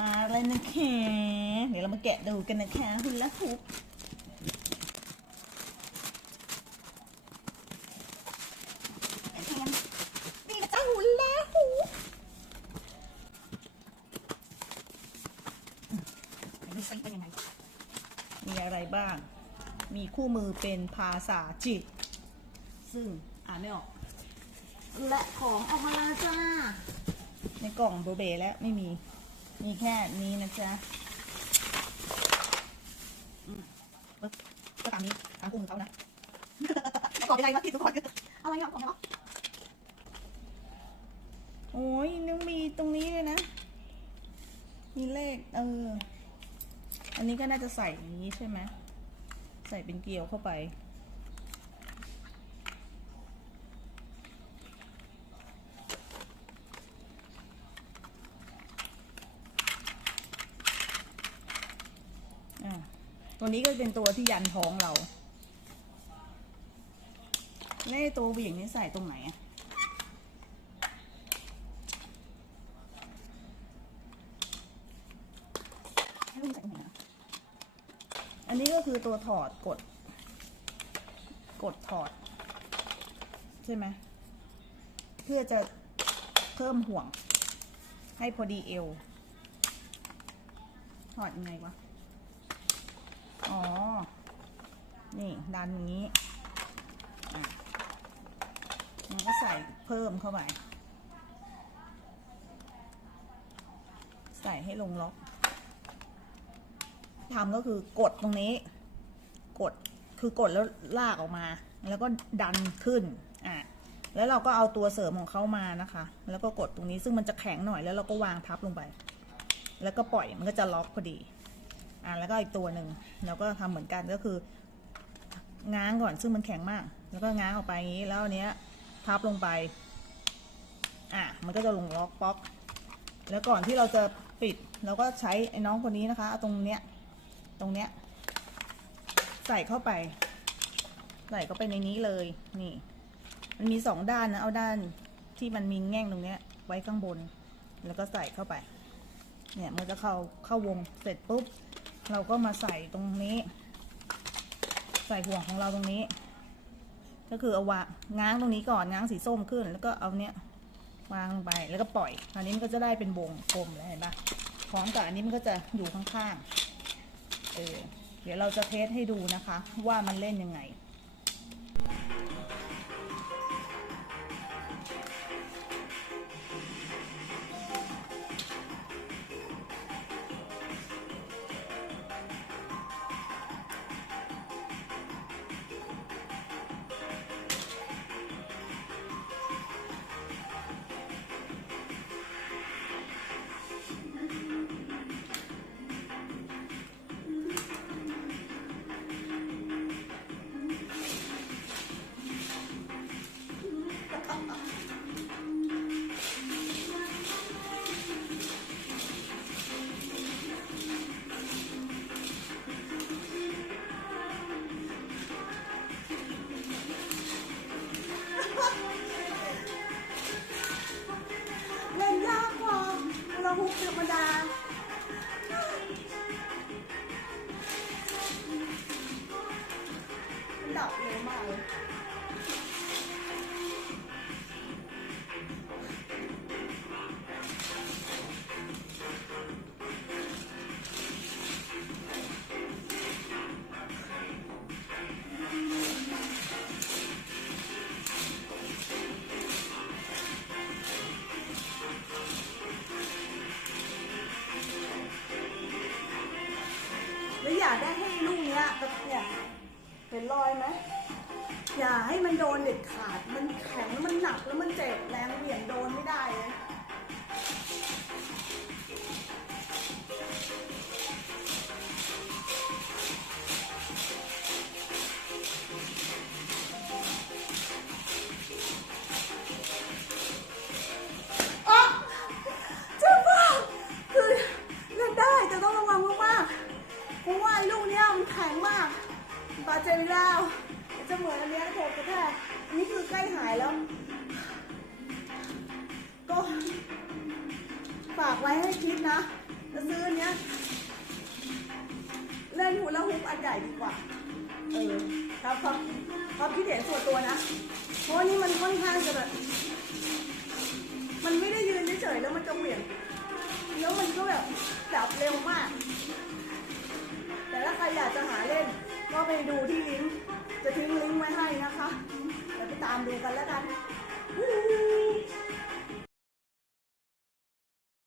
มาเลยนะคะ เดี๋ยวเรามาแกะดูกันนะคะหุ่นละหุบนี่นะจ๊ะหุ่นละหุบดูสิเป็นยังไง มีอะไรบ้าง มีคู่มือเป็นภาษาจีนซึ่งอ่านไม่ออก และของออกมาแล้วจ้า ในกล่องโบเบแล้วไม่มี มีแค่นี้นะจ๊ะอืมก็ตามนี้ตามคู่มือเขานะประกอบยังไงวะคิดทุกคนอะไรเงี้ยประกอบยังไงวะโอ้ยนึงมีตรงนี้เลยนะ มีเลข เออ อันนี้ก็น่าจะใส่อย่างนี้ใช่ไหม ใส่เป็นเกลียวเข้าไป อ่า ตัวนี้ก็เป็นตัวที่ยันท้องเราแล้วตัวเหวี่ยงนี่ใส่ตรงไหนอะไม่รู้ใส่ตรงไหนอะอันนี้ก็คือตัวถอดกด กดถอด ใช่ไหม เพื่อจะเพิ่มห่วง ให้พอดีเอว ถอดยังไงวะ อ๋อ นี่ดันอย่างนี้มันก็ใส่เพิ่มเข้าไป ใส่ให้ลงล็อกทำก็คือกดตรงนี้ กดคือกดแล้วลากออกมา แล้วก็ดันขึ้นอะแล้วเราก็เอาตัวเสริมของเขามานะคะ แล้วก็กดตรงนี้ซึ่งมันจะแข็งหน่อยแล้วเราก็วางทับลงไป แล้วก็ปล่อยมันก็จะล็อกพอดี อะแล้วก็อีกตัวหนึ่งเราก็ทำเหมือนกันก็คือ ง้างก่อนซึ่งมันแข็งมาก แล้วก็ง้างออกไปอย่างนี้แล้วเนี้ยพับลงไป อะมันก็จะลงล็อกป๊อก แล้วก่อนที่เราจะปิดเราก็ใช้ไอ้น้องคนนี้นะคะตรงเนี้ยตรงเนี้ยใส่เข้าไป ใส่เข้าไปในนี้เลยนี่ มันมีสองด้านนะเอาด้านที่มันมีแง่งตรงเนี้ย ไว้ข้างบน แล้วก็ใส่เข้าไป เนี่ยมันจะเข้าเข้าวงเสร็จปุ๊บ เราก็มาใส่ตรงนี้ ใส่ห่วงของเราตรงนี้ ก็คือเอาวางง้างตรงนี้ก่อนง้างสีส้มขึ้น แล้วก็เอาเนี้ยวางลงไปแล้วก็ปล่อยอันนี้มันก็จะได้เป็นวงกลมแล้วเห็นปะพร้อมกับอันนี้มันก็จะอยู่ข้างๆเออเดี๋ยวเราจะเทสให้ดูนะคะ ว่ามันเล่นยังไง แล้วอยากได้ให้ลูกเนี้ยแบบเนี่ยเห็นรอยไหม อย่าให้มันโดนเด็ดขาด มันแข็ง มันหนักแล้วมันเจ็บแรงเหวี่ยงโดนไม่ได้เลยอ๊ะเจ็บมากคือเล่นได้แต่ต้องระวังมากๆเพราะว่าไอ้ลูกเนี้ยมันแข็งมากบาดเจ็บแล้ว จะเหมือนอันเนี้ยโถกกระแทกอันนี้คือใกล้หายแล้ว ก็ฝากไว้ให้คิดนะ จะซื้ออันเนี้ยเล่นหูแล้วฮุบอันใหญ่ดีกว่า เออครับความความคิดเห็นส่วนตัวนะ เพราะว่านี่มันค่อนข้างจะแบบ ก็ไปดูที่ลิงก์จะทิ้งลิงก์ไว้ให้นะคะเดี๋ยวไปตามดูกันแล้วกัน